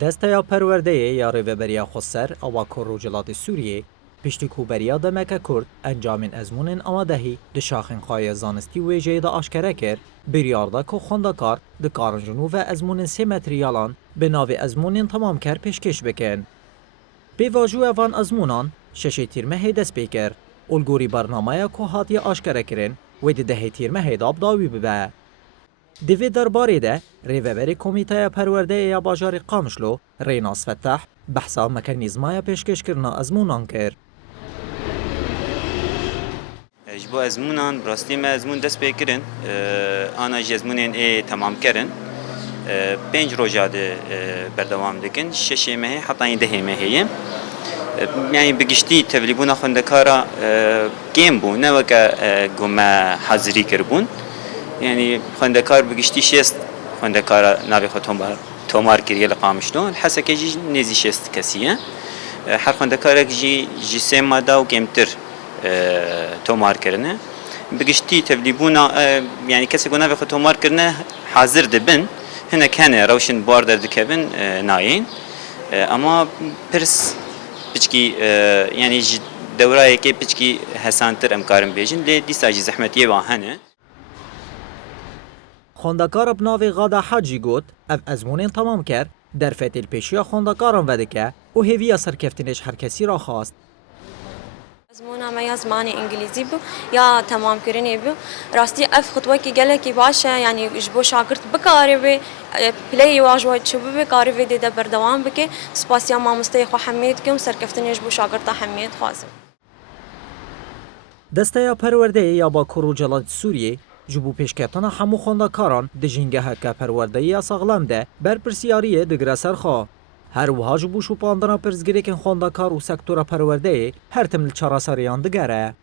دستیا پرورده یا ریوبریا خسر او کروجلات سوریه پشتی کوبریا دمک کرد انجام ازمون آمادهی دشاخن خای زانستی ویژه دا آشکره کرد بریارده که خوندکار دکارن جنوب ازمون 3 متریالان به ناو ازمون تمام کر پیشکش بکن. به واجو اوان ازمونان شش تیرمه دست بکر الگوری برنامه که هاتی آشکره کرن و ده تیرمه داب داوی ببه. دیوی درباره ده ریوبری کمیته پرورده یا باجار قامشلو ریناس فتح بحثا مکانیزمای پیشکش کرنا ازمونان کرد. جبو ازمونان براستی ما ازمون دست بکرن آنا جزمونین ای تمام کرن 5 روزاده بردوام دکن 6 ماه حتی این 10 ماهیه يعني بقشتي تبليبونا خندكارا جيم بو نوكا قوما حاضري كربون يعني خندكار بقشتي شيست خندكارا نابي خطهم تومار كريه لقامشتو الحسا كجي نزي شيست كسيه هر خندكارا جي سيم مادا وكيمتر تومار كرنه بقشتي تبليبونا يعني كسي قونا بخو تومار كرنه حاضر دبن هنا كان روشن باردر دكبن ناين اما برس بچکی یعنی دورایی که بچکی حسانتر امکارم بیشن لی دیساجی زحمتیه واهنه. خواندکار بناوی غادا حاجی گوت اف ازمونین تمام کرد در فتیل پیشیا خواندکارم وده که او هیوی سرکفتنش هر کسی را خواست. ازمونا ما يا زماني انجليزي بو يا تمام كرني بو راستي اف خطوه كي قالك باشا يعني جبو شاكرت بكاري بي بلاي واجوه شو بكاري في ده بردوام بك سباسيا ما مستيخ وحميدكم سركفتني جبو شاكرت حميد خاص دسته پرورده یا با کروجلات سوریه جبو پیشکتنا همو خواندکاران دجینگه که پرورده یا ساغلام ده بر پرسیاریه دگره سرخوا. هر وها جبو شو پاندنا پرزگریکن خواندکار و سکتورا پرورده هر تمل چراساریان دگره.